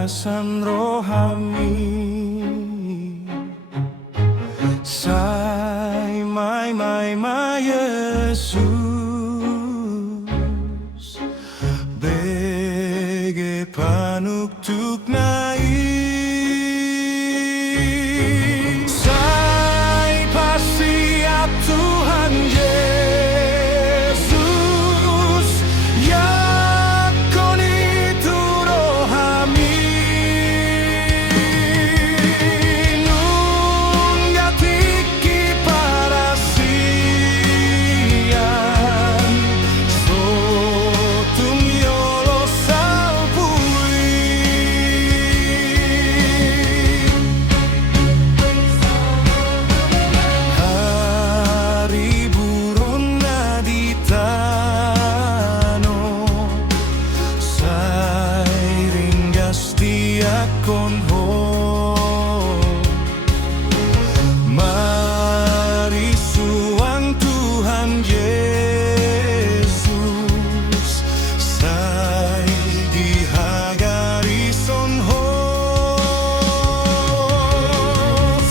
kebebasan rohani. Say my Yesus, bege panuktuk nai. Say pasiap Tuhan Yesus, yakon itu rohami. Nunggati para sian, sotum yolo salpui. Hari buron na di tano, say ringgas di akon ho. Marisuang Tuhan Yesus, say dihagarison ho.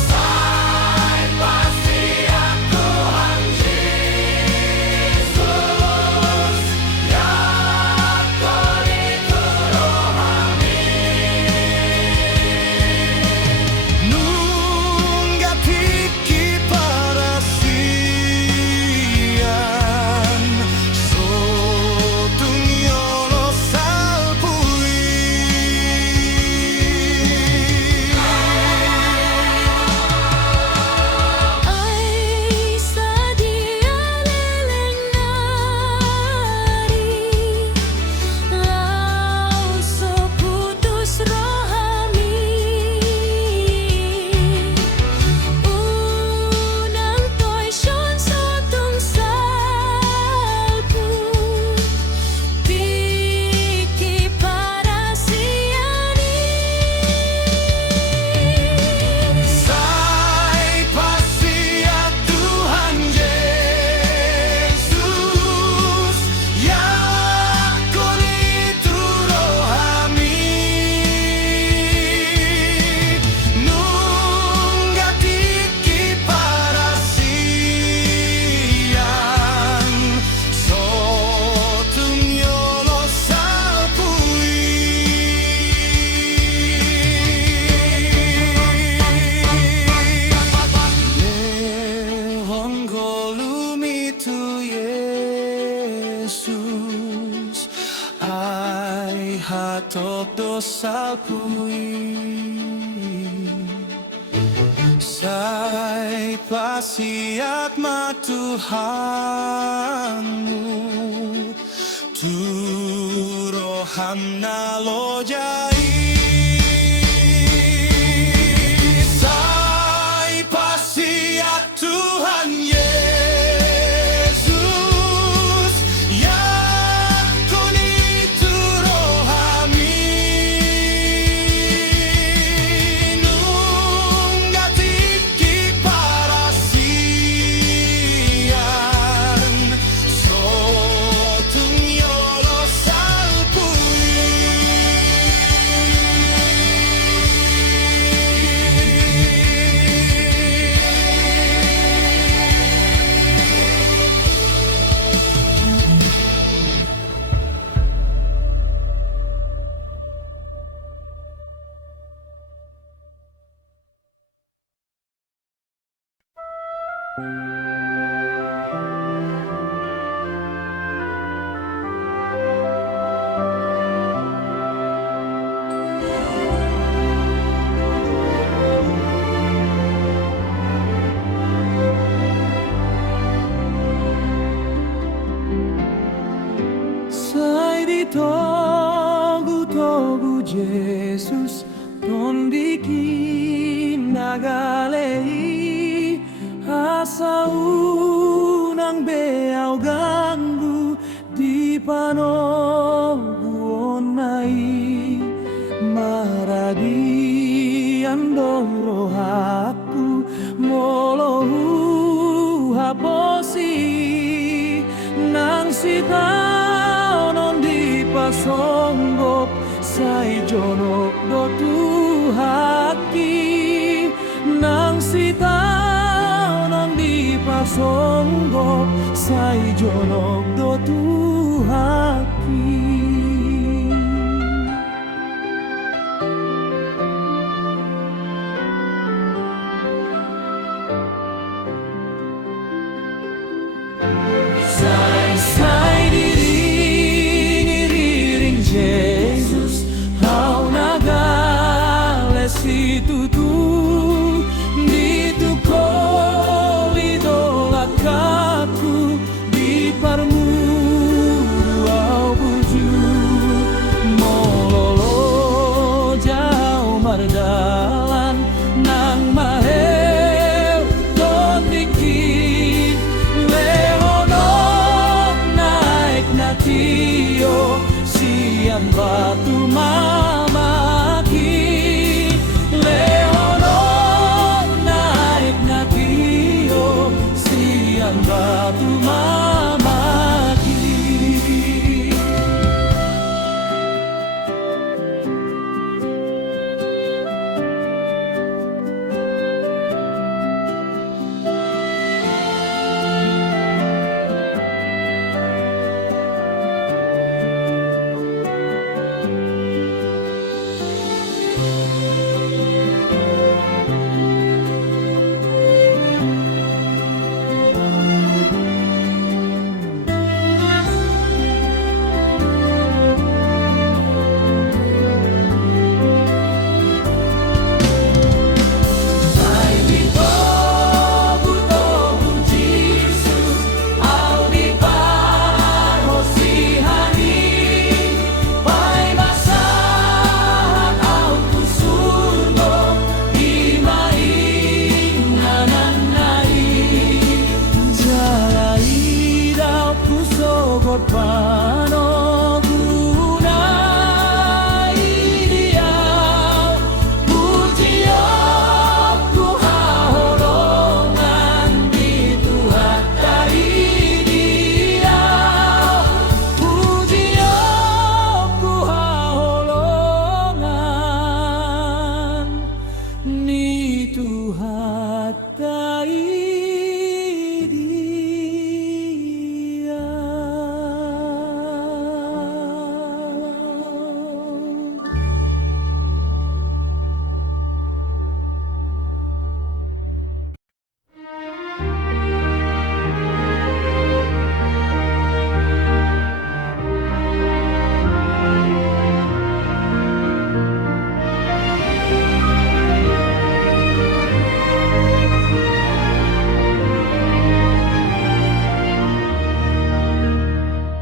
Say pasiap Tuhan Yesus, yakon itu rohami. Nunggati para sian, sotum yolo salpui. Ay sadia lelengari, lau so putus rohami. Unang toy syon sotung salpu, tiki para siani. Say pasiap Tuhan Yesus, yakon itu rohami. Nunggati para sian, sotum yolo salpui. Lehon golumi tu Yesus, ay hatop do salpui. Say pasiat ma Tuhanmu, turoham na lojai. Say pasiat Tuhan Yesus, yakon itu rohami. Nunggati para sian, sotum yolo salpui. Say di togu Jesus, tondiki nagalei, asa unang beau ganggu di panogu onai. Maradi andoro haku molohu haposi nang sita non di pasonggop sai jonok do tuhaki nang sita nang di pasonggo sai jonok do tuhaki. Sai diring Jesus hau nagale situ tu ditu ko idolakaku di parmu au buju mololo jauh mardalan nang mahel tondiki Tio sian batu mamaki Leono naik na Tio sian batu mamaki.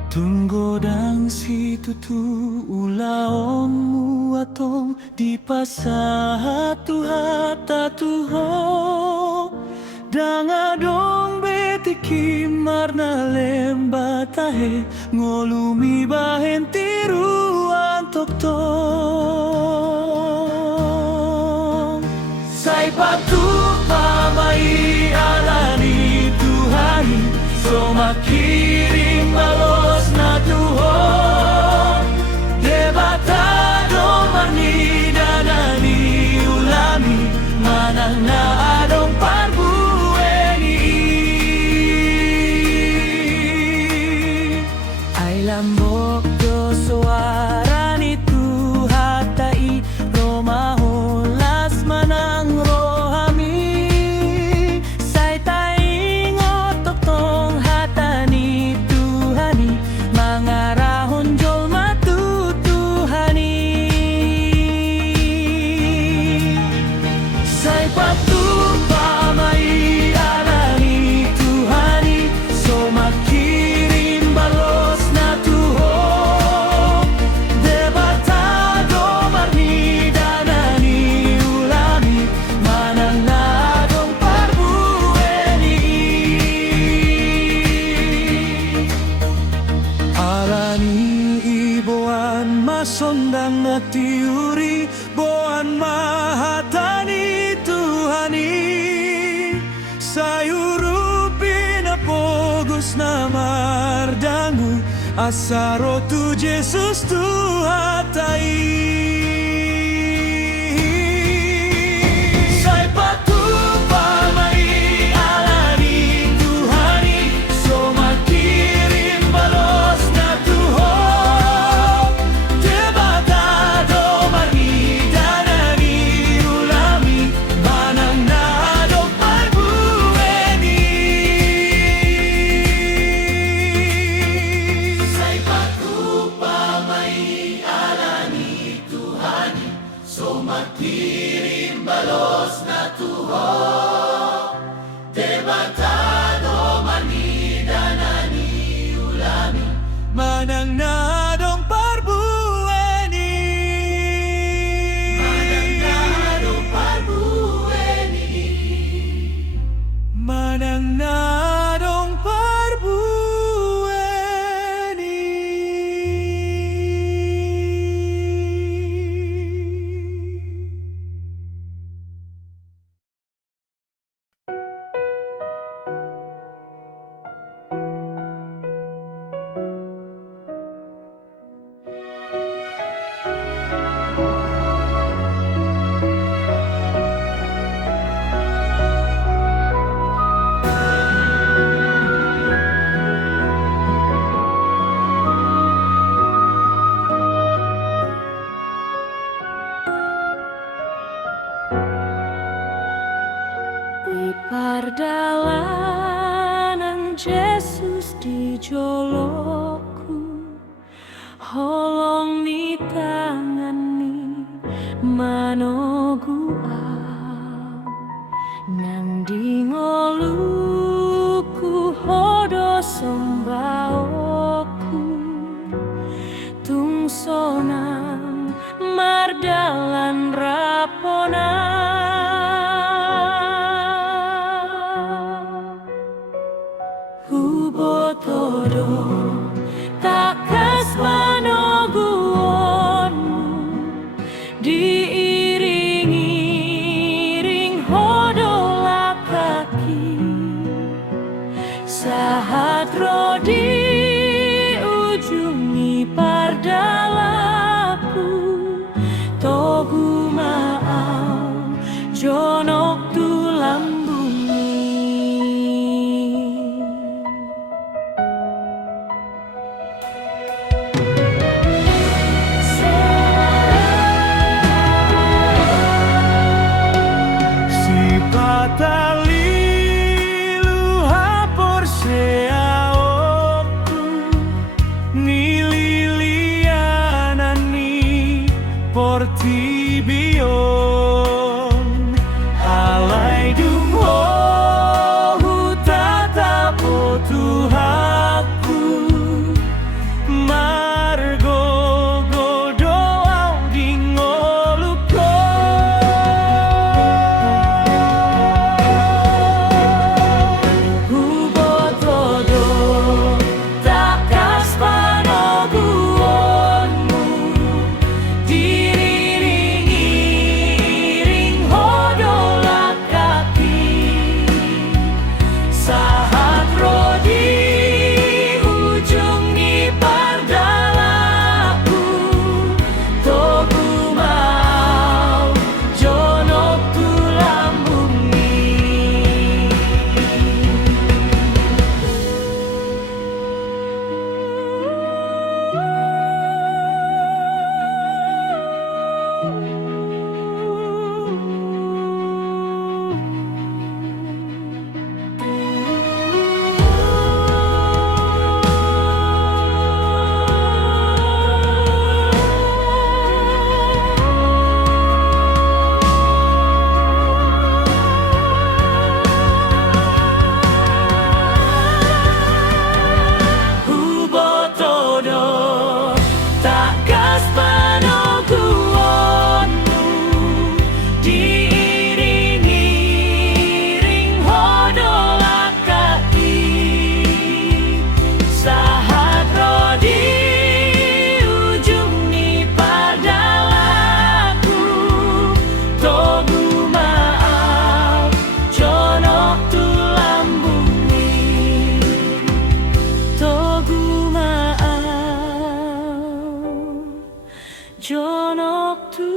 Tunggodang situ tu ulaongmu atong di pasatu hata tuho dangadong betiki marna lembatahe ngolumi bahen tiruan toktong sai patu pamai alani Tuhani somakirim balos na tuho debatado marni danani ulami manang na adong parbueni ay lambok do suarani tuhatai romahon las manang rohami sai taingot totong hatani Tuhani mangarahon jol matu Tuhani sai patu pamai alani Tuhani somakirim balos na tuho debatado marni danani ulami manang nadong parbueni alani iboan masondang na tiuri boan mahatani Tuhani sayurupi na pogos na mardangu Asaro tu Jesus Tuhatai. Sai patu pamai alani Tuhani, soma kirim balos na Tuho. Debatado marni danani ulami, mananado parbueni. Sai patu pamai alani Tuhani, soma kirim balos na Tuho. Debatado manida nani ulami, manang nadong parbueni. Manang nadong parbueni. Manang nadong parbueni. Di pardalanan Yesus dijolokku, holong ni tangani manogu au, nang dingoluku hodo sembaoku, tungsonan mardalan rapona. Hubotodo takas manoguonmu, diiring-iring hodola kaki, sahat rodi ujungi pardalaku, togu maau jonok tulambungi. Si patalilu hapor seaoku, nililianani portibion, alai dumho tatapo Tuhaku, margo godoau dingoluko. Hubotodo takas panoguonmu, diiring-iring hodola kaki, sahat rodi ujung ni pardalaku, togu mau jonok tulambungi. Hubotodo takas panoguonmu, diiring-iring hodola kaki, sahat rodi ujung ni pardalaku, togu maau jonok tulambungi, togu maau jonok tulambung.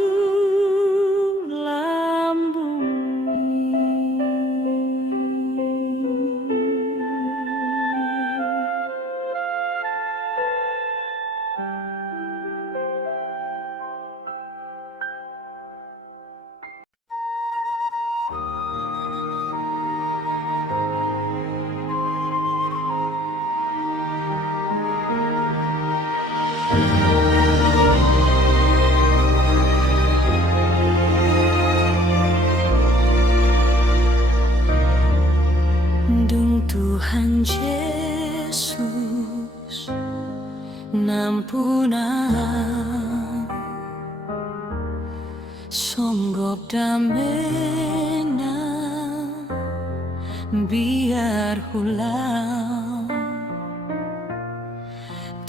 Dung Tuhan Yesus nampunang songgop damena biar hulang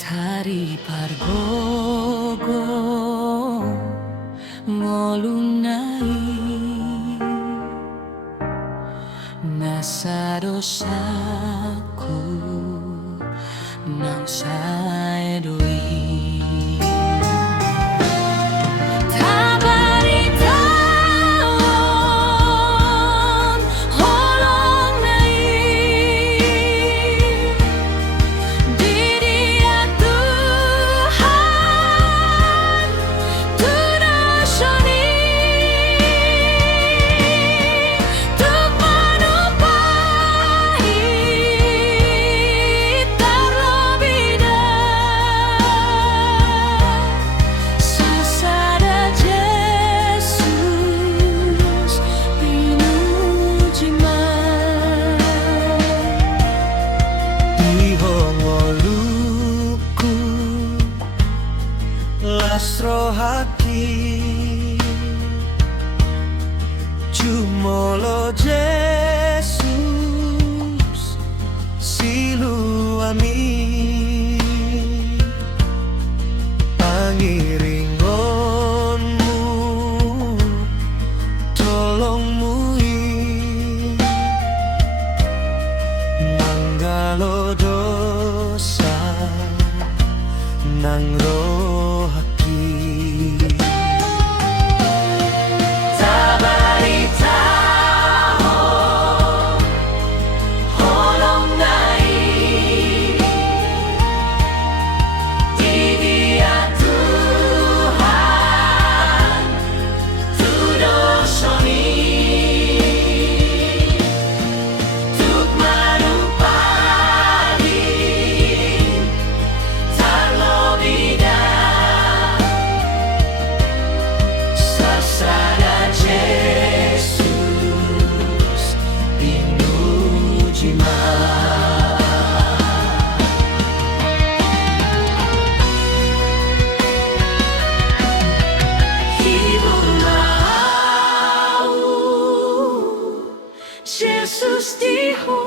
tari pargogo ngolunai nasa dosaku nang saedoi tabaritawan holong nai di Dia Tuhan tunasoni tuk manupai terlebih sasada Yesus pinujiman ihongoluku lasro hati Jumolo Yesus siluami pangiringonmu tolongmu manggalo dosa nang rohaki tabaritahon holong nai di Dia Tuhan tudosoni tuk manupadi terlebih sasada Yesus pinujiman hiburlah Yesus diho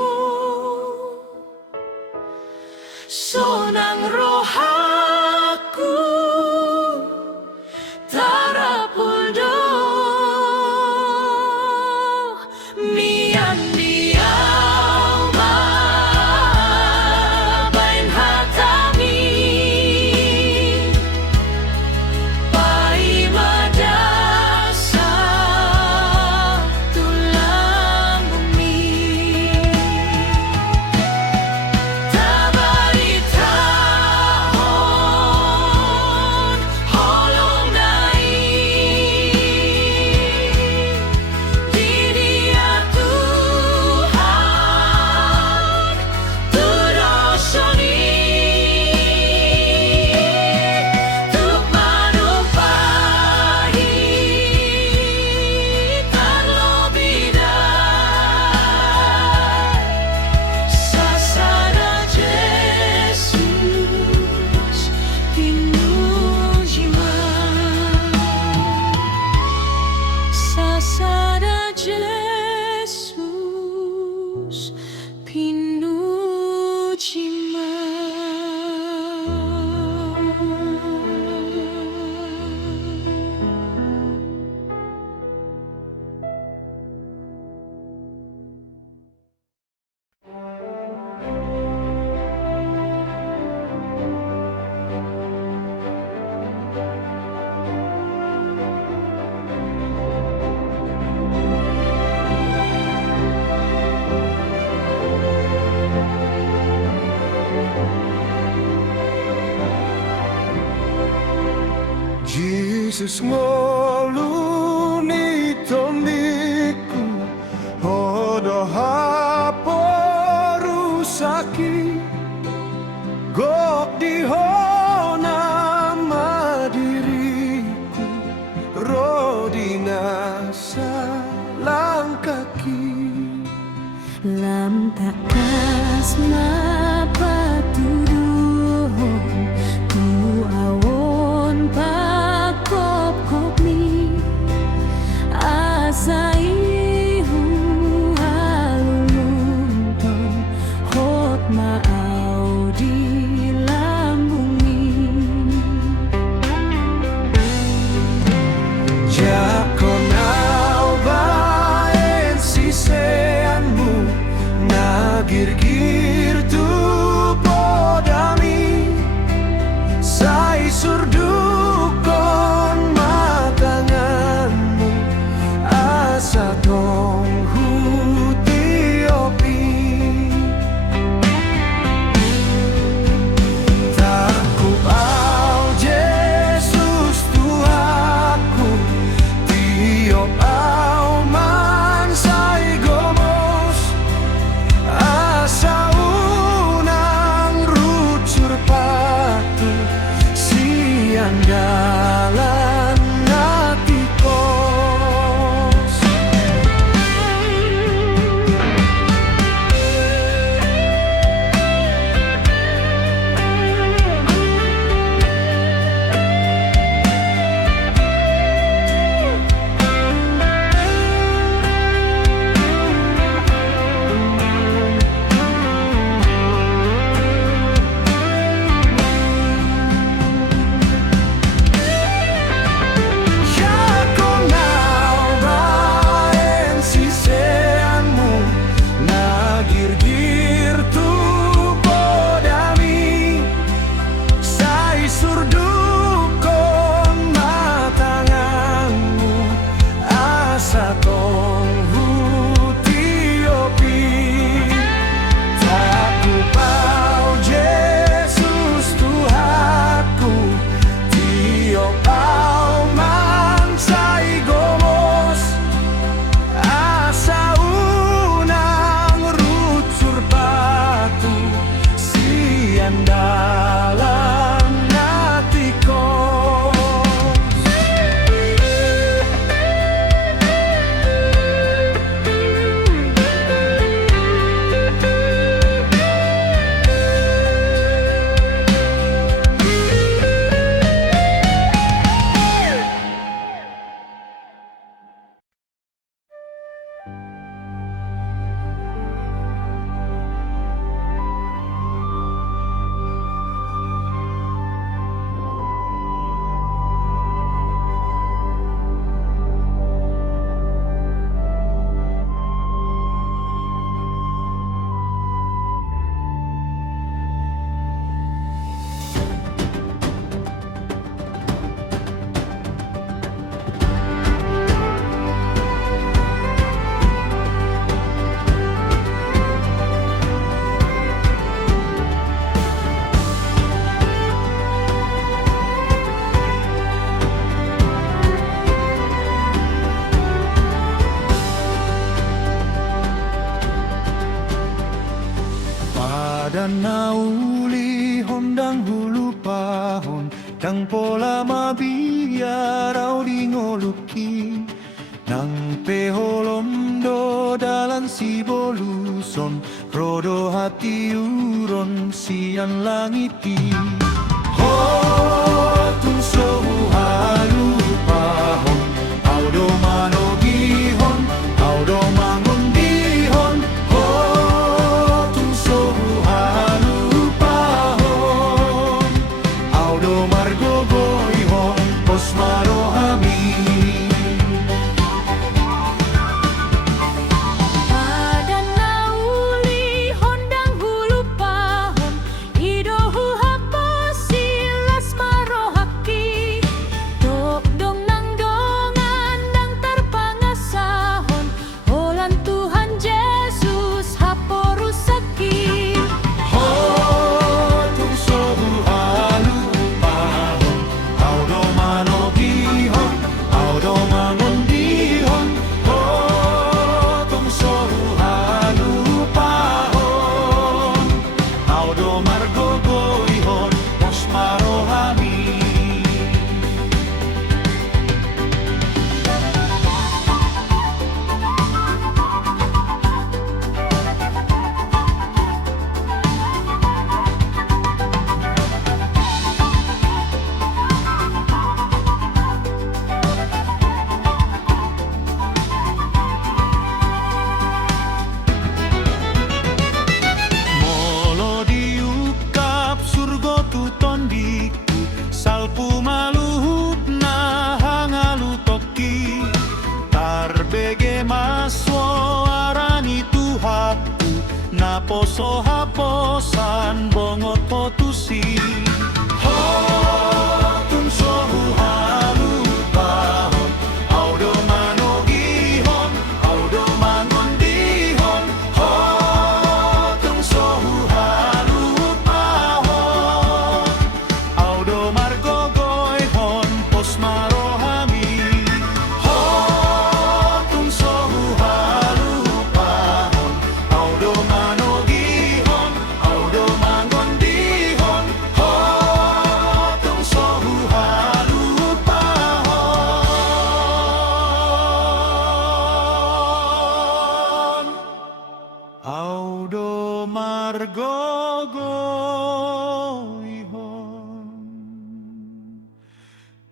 sonang rohaku tarapuldo mian diau bain hatami pai madasa tulang bumi tabaritahon holong nai di Dia Tuhan tudosoni tuk manupai terlebih sasada Yesus pinujiman sasada Yesus pinujiman. Jesus ngoluni toniku Hodo haporusaki Gok dihona madiriku Rodina salang kaki Lam takas mapatuduhon Tu awon pakop-kop ni Asai hu halulunton Hot maaw di lambungin Jakonau baen siseanmu Nagir-gir tu podami Sai surdukon matanganmu Asa tong hutiopi Takut au Jesus Tuhanku Tiop au man sai gomos Asa unang rucur patu Siang dalan hati kos Jakonau baen siseanmu Nagir-gir tu podami Sai surdukon matanganmu Asa tong hutiopi Takupau Jesus Tuhanku Tiop au man sai gomos Asa unang rucur patu Sian dalam hati kos Nauli hondang hulu pahon Kang pola mabiar au di ngoluki Nang peholom do dalan si boluson Rodo hati uron sian langiti Ho tung sohu halu pahon Au do manogihon Au do mangundihon Ho tung sohu halu pahon Au do margogoihon Pos marohami Pada nauli hondang hulu pahon Idohu haposilas marohaki Tok dong nang dongan dang terpangasahon Holan Tuhan Yesus haporusaki Ho tung sohu halu pahon Au do mano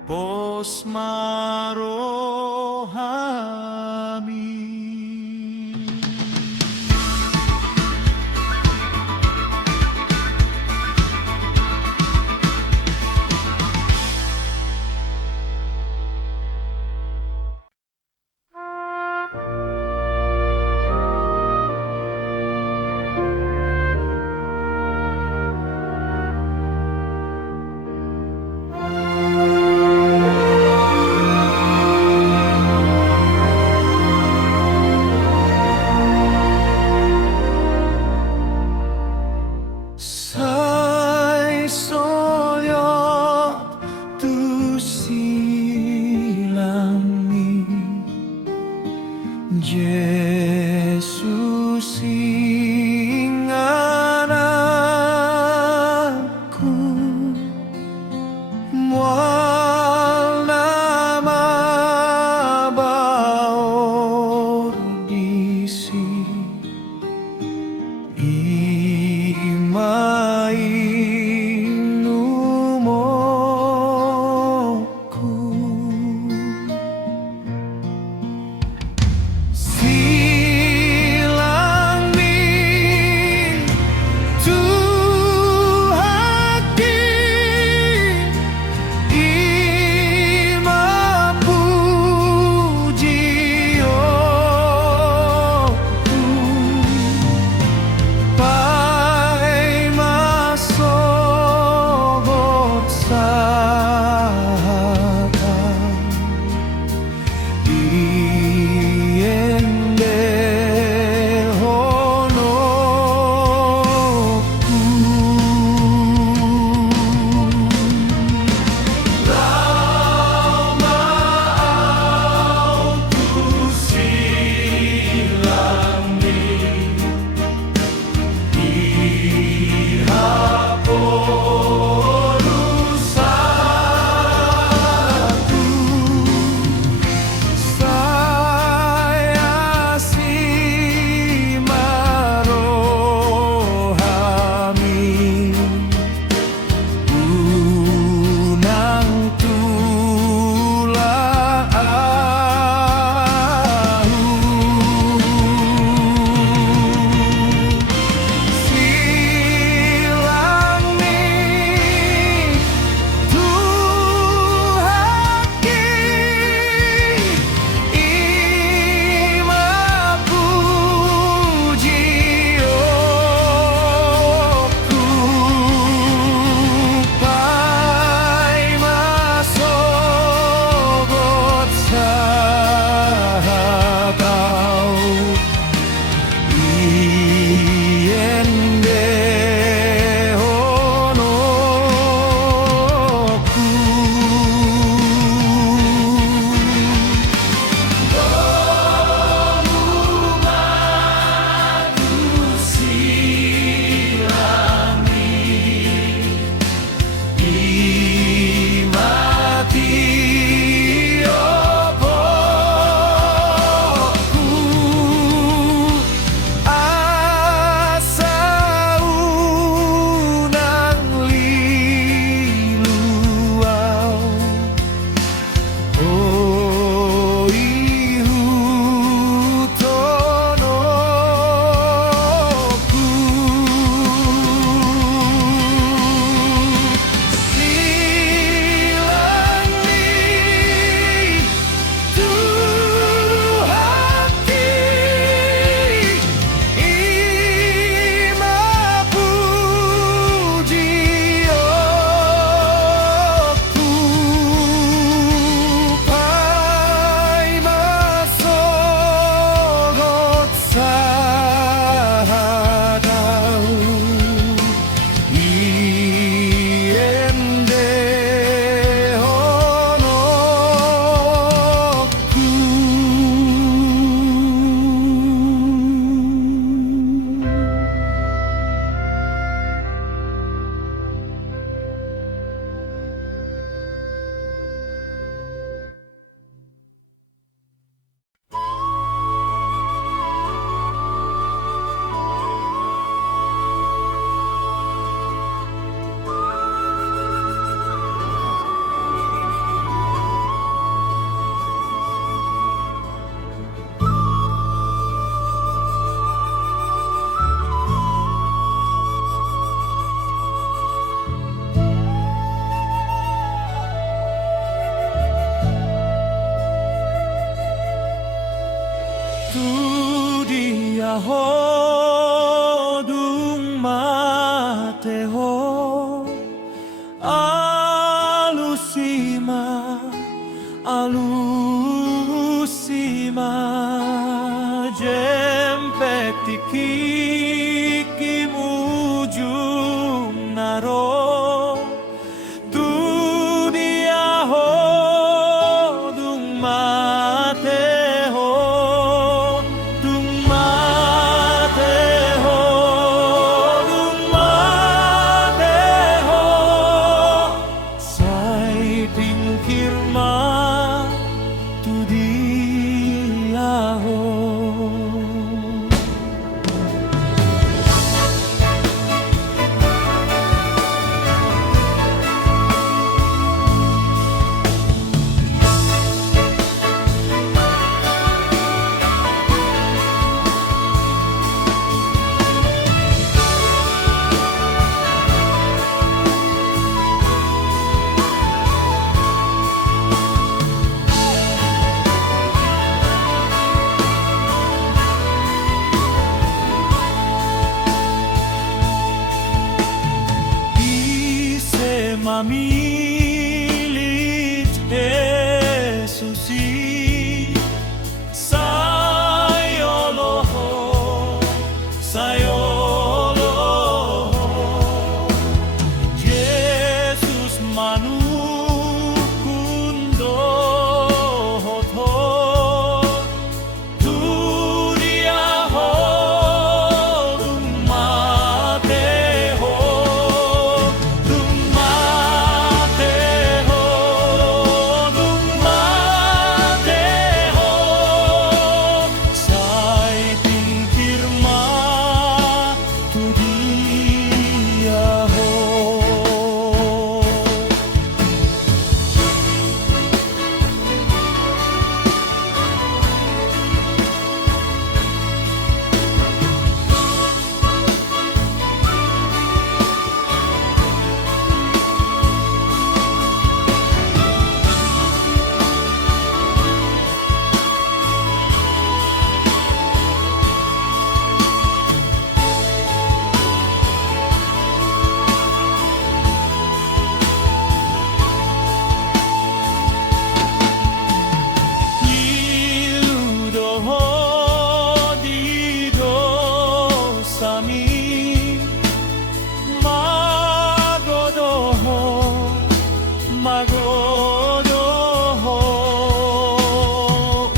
pos marohami. Sai soyot tu silami Yesus ingananku mual nama baor disi Imainumoku Silang min tu hati Alusima jempek tiki kimujung naro tu dia ho dung mate ho dung mate ho dung mate ho sai pingkir ma tu dia ho. Mamilit Jesusi sayoloho sayoloho Jesus manukundo hoto dunia ho dumate ho Magodoho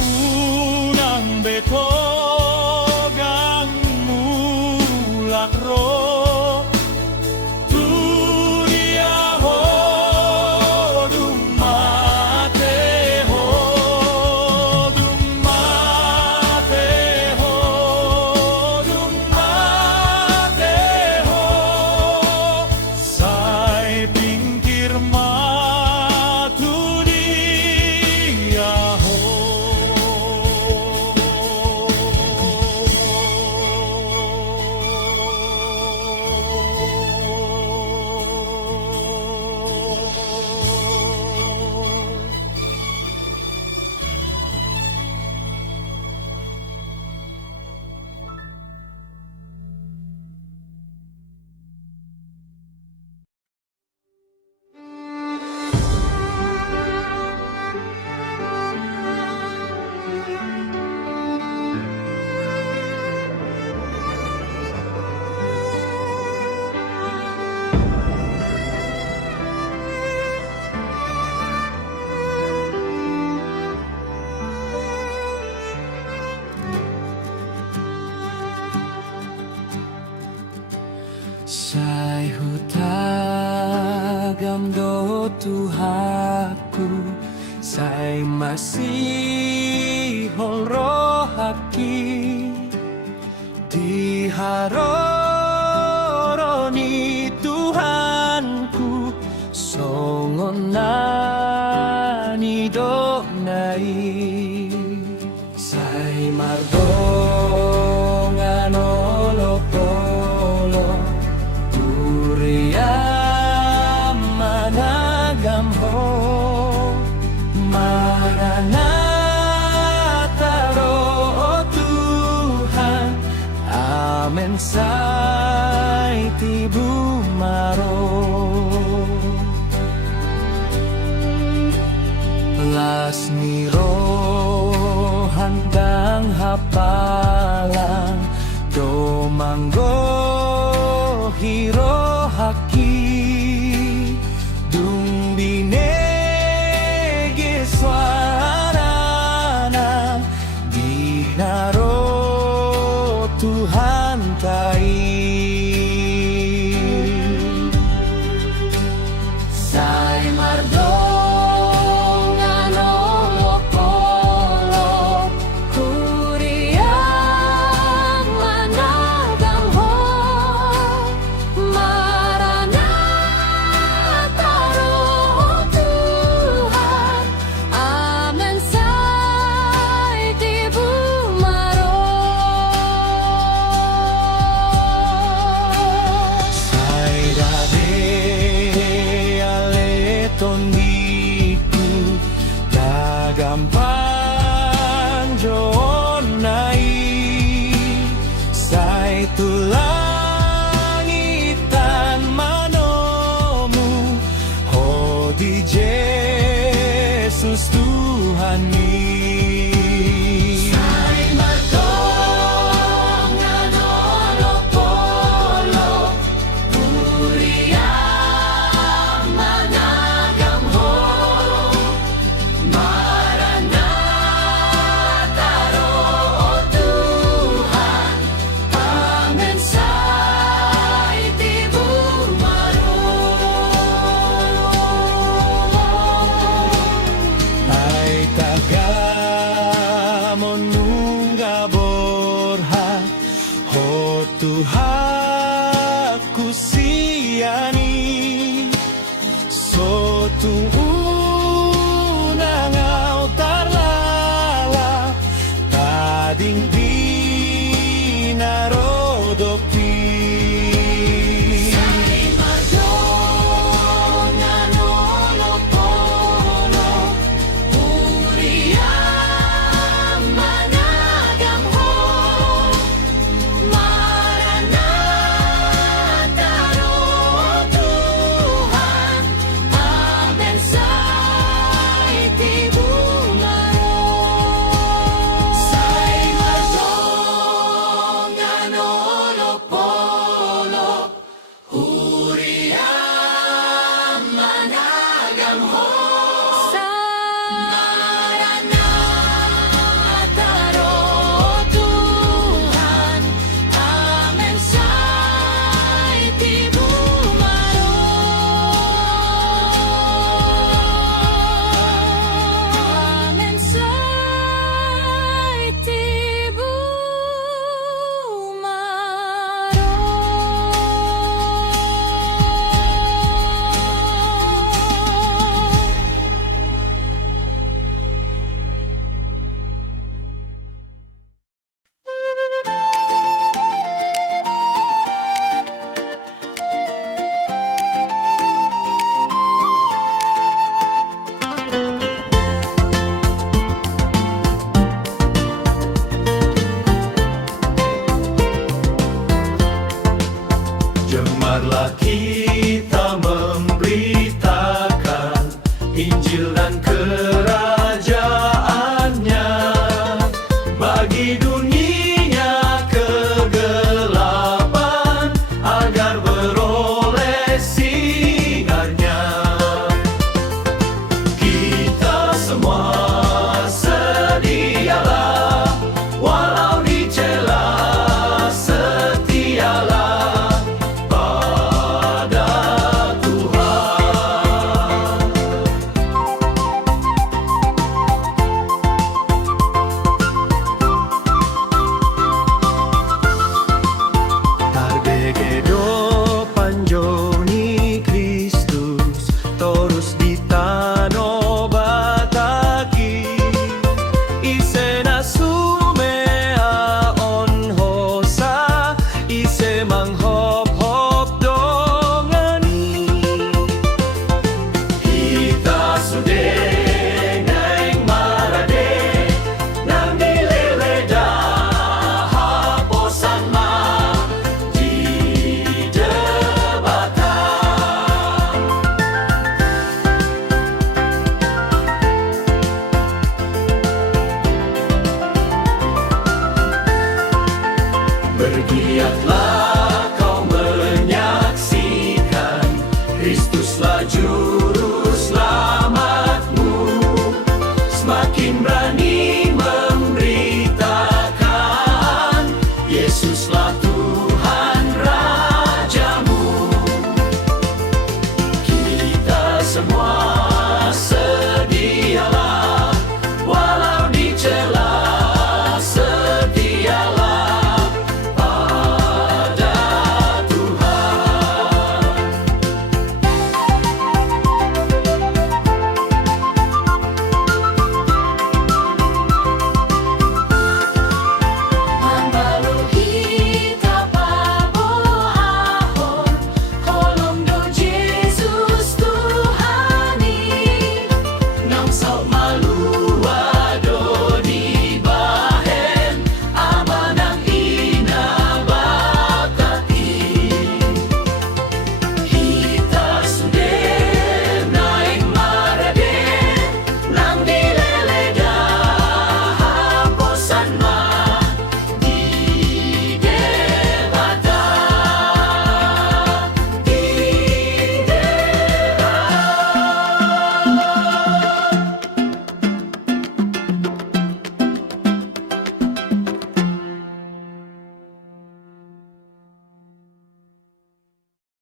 unang betogang mulakro dunia ho dumate ho dumate ho dumate ho sai pingkir ma Sai hutagam do Tuhaku sai masih rohaki diharoni Tuhanku songonani do nai sai mardongan olopolo Maranatha roh Tuhan Amen sai tibu maro lasmiro handang hapalang do manggo hiro haki dung binege swarana dinaro Tuhan tai Sai mardong ano polo kuriang managang ho Maranatha roh Tuhan amen sai tibu maro Sai dade ale tondiku dagampang jonai Sai tulangitan manomu Oh di Yesus Tuhan ni Sai mardong ano polo kuriang managang ho Maranatha roh Tuhan amen sai tibu maro Ay tagamon nunga borha Ho Tuhaku siani So tuunang tarlala Tading dinarodopi Sai mardong ano polo kuriang managang ho Maranatha roh Tuhan amen sai tibu maro Sai mardong ano polo kuriang managang ho Maranatha roh Tuhan amen sai tibu maro Amen sai tibu maro Gemarlah kita memberitakan Injil dan kerajaan